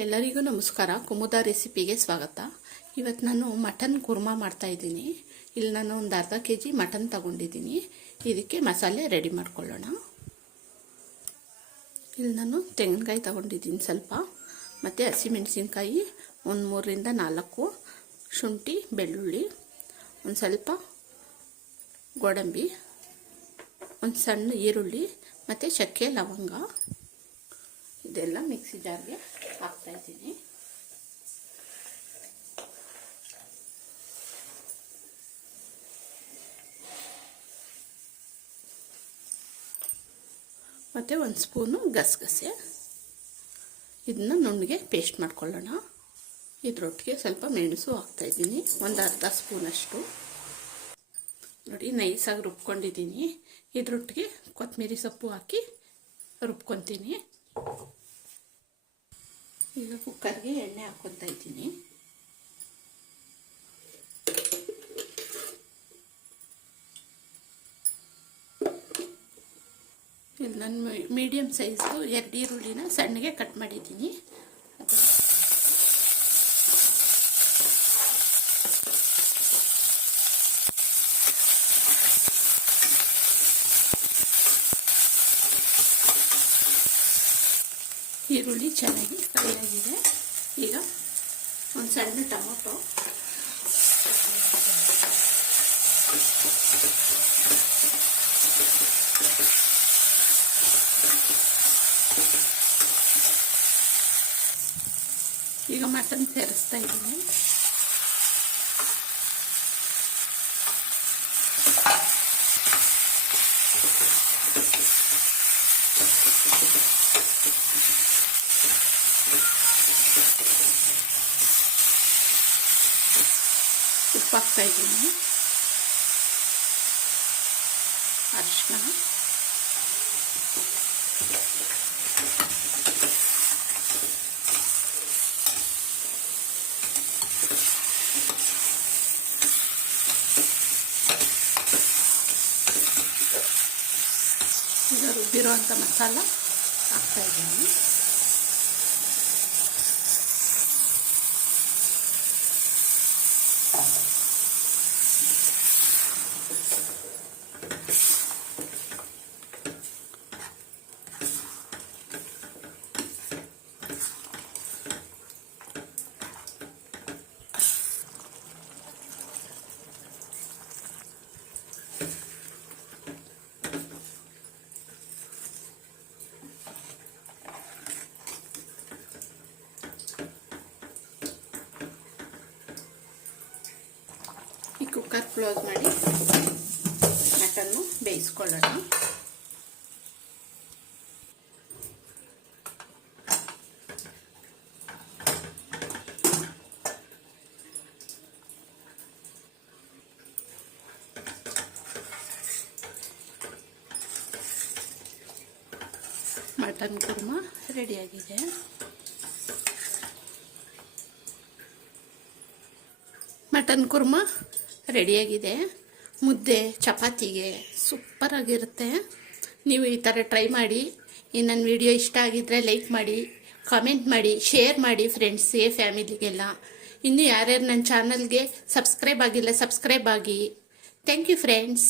ಎಲ್ಲರಿಗೂ ನಮಸ್ಕಾರ. ಕುಮುದ ರೆಸಿಪಿಗೆ ಸ್ವಾಗತ. ಇವತ್ತು ನಾನು ಮಟನ್ ಕುರ್ಮಾ ಮಾಡ್ತಾ ಇದ್ದೀನಿ. ಇಲ್ಲಿ ನಾನು ಒಂದು ಅರ್ಧ ಕೆ ಜಿ ಮಟನ್ ತಗೊಂಡಿದ್ದೀನಿ. ಇದಕ್ಕೆ ಮಸಾಲೆ ರೆಡಿ ಮಾಡ್ಕೊಳ್ಳೋಣ. ಇಲ್ಲಿ ನಾನು ತೆಂಗಿನಕಾಯಿ ತಗೊಂಡಿದ್ದೀನಿ ಸ್ವಲ್ಪ. ಮತ್ತು ಹಸಿಮೆಣಸಿನ್ಕಾಯಿ ಒಂದು ಮೂರರಿಂದ ನಾಲ್ಕು. ಶುಂಠಿ, ಬೆಳ್ಳುಳ್ಳಿ, ಒಂದು ಸ್ವಲ್ಪ ಗೋಡಂಬಿ, ಒಂದು ಸಣ್ಣ ಈರುಳ್ಳಿ, ಮತ್ತು ಚಕ್ಕೆ ಲವಂಗ. ಇದೆಲ್ಲ ಮಿಕ್ಸಿ ಜಾರ್ಗೆ ಹಾಕ್ತಾ ಇದ್ದೀನಿ. ಮತ್ತು ಒಂದು ಸ್ಪೂನು ಗಸಗಸೆ. ಇದನ್ನ ನುಣ್ಣಗೆ ಪೇಸ್ಟ್ ಮಾಡ್ಕೊಳ್ಳೋಣ. ಇದರೊಟ್ಟಿಗೆ ಸ್ವಲ್ಪ ಮೆಣಸು ಹಾಕ್ತಾಯಿದ್ದೀನಿ ಒಂದು ಅರ್ಧ ಸ್ಪೂನಷ್ಟು ನೋಡಿ, ನೈಸಾಗಿ ರುಬ್ಕೊಂಡಿದ್ದೀನಿ. ಇದರೊಟ್ಟಿಗೆ ಕೊತ್ತಂಬರಿ ಸೊಪ್ಪು ಹಾಕಿ ರುಬ್ಕೊತೀನಿ. ಈಗ ಕುಕ್ಕರ್ಗೆ ಎಣ್ಣೆ ಹಾಕ್ಕೊತಾ ಇದ್ದೀನಿ. ಇಲ್ಲಿ ನಾನು ಮೀಡಿಯಮ್ ಸೈಜು ಎರಡು ಈರುಳ್ಳಿನ ಸಣ್ಣಗೆ ಕಟ್ ಮಾಡಿದ್ದೀನಿ. ಈರುಳ್ಳಿ ಚೆನ್ನಾಗಿ ಫ್ರೈ ಆಗಿದೆ ಈಗ ಒಂದು ಸಣ್ಣ ಟೊಮೊಟೊ. ಈಗ ಮಟನ್ ಸೇರಿಸ್ತಾ ಇದ್ದೀನಿ. పఫ్స్ అయిపోయింది. అర్చన ఇక రుబ్బిరో అంత మసాలా. అక్కయ్యండి ಕುಕ್ಕರ್ ಕ್ಲೋಸ್ ಮಾಡಿ ಮಟನ್ನು ಬೇಯಿಸ್ಕೊಳ್ಳೋಣ. ಮಟನ್ ಕುರ್ಮಾ ರೆಡಿಯಾಗಿದೆ. ಮಟನ್ ಕುರ್ಮಾ ರೆಡಿಯಾಗಿದೆ. ಮುದ್ದೆ, ಚಪಾತಿಗೆ ಸೂಪರಾಗಿರುತ್ತೆ ನೀವು ಈ ಥರ ಟ್ರೈ ಮಾಡಿ. ಈ ನನ್ನ ವಿಡಿಯೋ ಇಷ್ಟ ಆಗಿದ್ದರೆ ಲೈಕ್ ಮಾಡಿ ಕಾಮೆಂಟ್ ಮಾಡಿ ಶೇರ್ ಮಾಡಿ ಫ್ರೆಂಡ್ಸ್ಗೆ ಫ್ಯಾಮಿಲಿಗೆಲ್ಲ ಇನ್ನು ಯಾರ್ಯಾರು ನನ್ನ ಚಾನಲ್ಗೆ ಸಬ್ಸ್ಕ್ರೈಬ್ ಆಗಿಲ್ಲ ಸಬ್ಸ್ಕ್ರೈಬ್ ಆಗಿ. Thank you friends